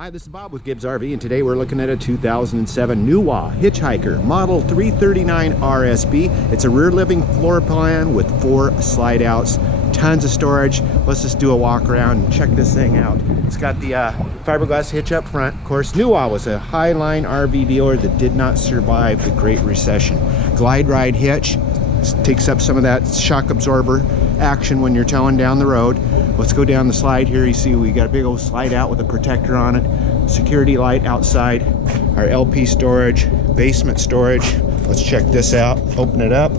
Hi, this is Bob with Gibbs RV, and today we're looking at a 2007 Nuwa Hitchhiker Model 339 RSB. It's a rear living floor plan with 4 slide outs, tons of storage. Let's just do a walk around and check this thing out. It's got the fiberglass hitch up front. Of course, Nuwa was a highline RV dealer that did not survive the Great Recession. Glide ride hitch takes up some of that shock absorber action when you're towing down the road. Let's go down the slide here. You see we got a big old slide out with a protector on it. Security light outside. Our LP storage, basement storage. Let's check this out. Open it up.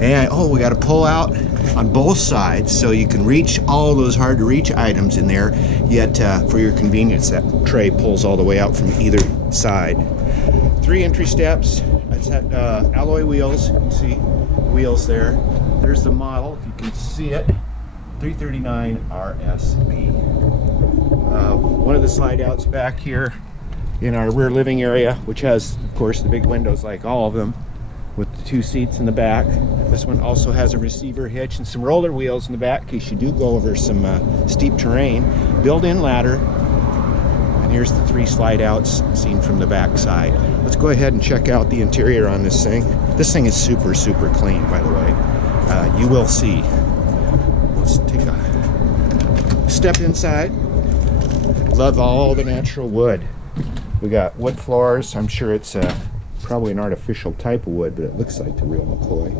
And oh, we got to pull out on both sides so you can reach all those hard to reach items in there. Yet for your convenience, that tray pulls all the way out from either side. 3 entry steps. It's had alloy wheels. You can see wheels there. There's the model, if you can see it. 339 RSB. One of the slide outs back here in our rear living area, which has, of course, the big windows like all of them, with the 2 seats in the back. This one also has a receiver hitch and some roller wheels in the back in case you do go over some steep terrain. Built-in ladder. And here's the 3 slide outs seen from the back side. Let's go ahead and check out the interior on this thing. This thing is super clean, by the way. You will see. Let's take a step inside. Love all the natural wood. We got wood floors. I'm sure it's probably an artificial type of wood, but it looks like the real McCoy.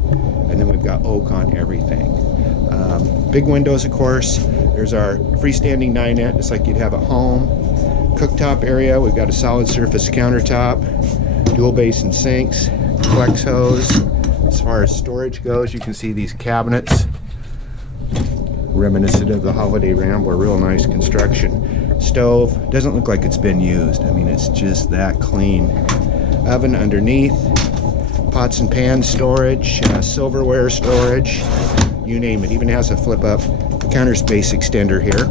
And then we've got oak on everything. Big windows, of course. There's our freestanding dinette, just like you'd have at home. Cooktop area. We've got a solid surface countertop, dual basin sinks, flex hose. As far as storage goes, you can see these cabinets, reminiscent of the Holiday Rambler. Real nice construction. Stove doesn't look like it's been used. I mean, it's just that clean. Oven underneath, pots and pans storage, silverware storage, you name it. Even has a flip up counter space extender here.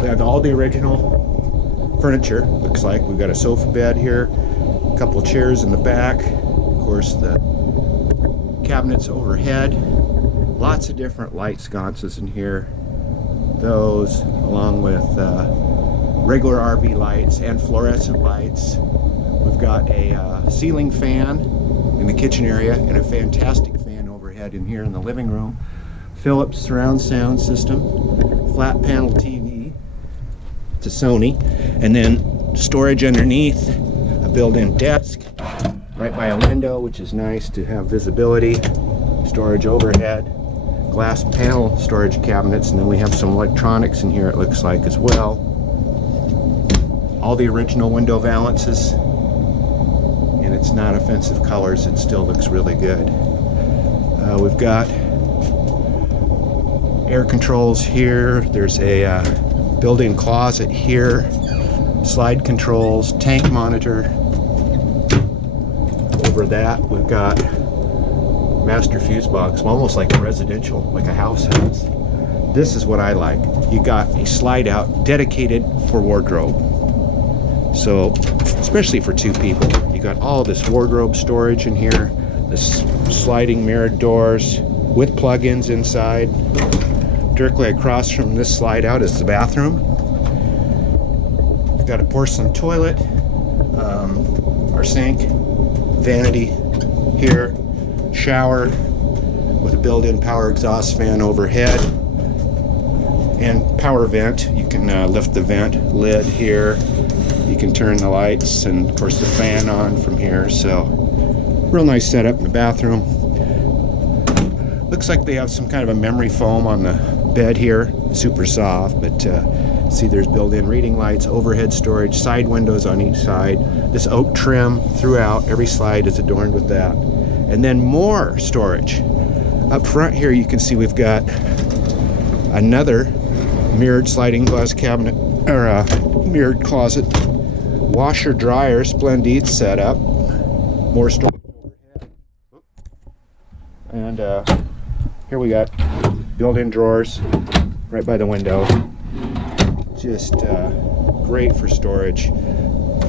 We have all the original furniture. Looks like we've got a sofa bed here, a couple of chairs in the back, of course the cabinets overhead. Lots of different light sconces in here. Those, along with regular RV lights and fluorescent lights. We've got a ceiling fan in the kitchen area and a fantastic fan overhead in here in the living room. Philips surround sound system, flat panel TV. It's a Sony. And then storage underneath, a built-in desk right by a window, which is nice to have visibility. Storage overhead. Glass panel storage cabinets, and then we have some electronics in here, it looks like, as well. All the original window valances, and it's not offensive colors. It still looks really good. We've got air controls here. There's a built-in closet here, slide controls, tank monitor. Over that we've got master fuse box, almost like a residential, like a house has. This is what I like. You got a slide out dedicated for wardrobe. So, especially for 2 people. You got all this wardrobe storage in here, this sliding mirrored doors with plug-ins inside. Directly across from this slide out is the bathroom. We've got a porcelain toilet, our sink, vanity here, shower with a built-in power exhaust fan overhead, and power vent. You can lift the vent lid here. You can turn the lights and, of course, the fan on from here. So, real nice setup in the bathroom. Looks like they have some kind of a memory foam on the bed here. Super soft, but see, there's built-in reading lights, overhead storage, side windows on each side. This oak trim throughout. Every slide is adorned with that. And then more storage. Up front here you can see we've got another mirrored sliding glass cabinet, or mirrored closet. Washer dryer, Splendid setup. More storage overhead. And here we got built-in drawers right by the window. Just great for storage.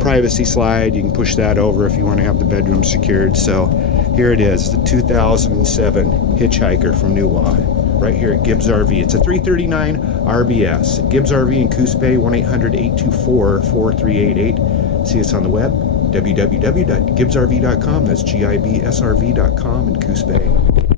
Privacy slide, you can push that over if you want to have the bedroom secured. So here it is, the 2007 Hitchhiker from Nuwa. right here at Gibbs RV. It's a 339 RBS. Gibbs RV in Coos Bay, 1-800-824-4388. See us on the web, www.gibbsrv.com. That's GIBSRV.com in Coos Bay.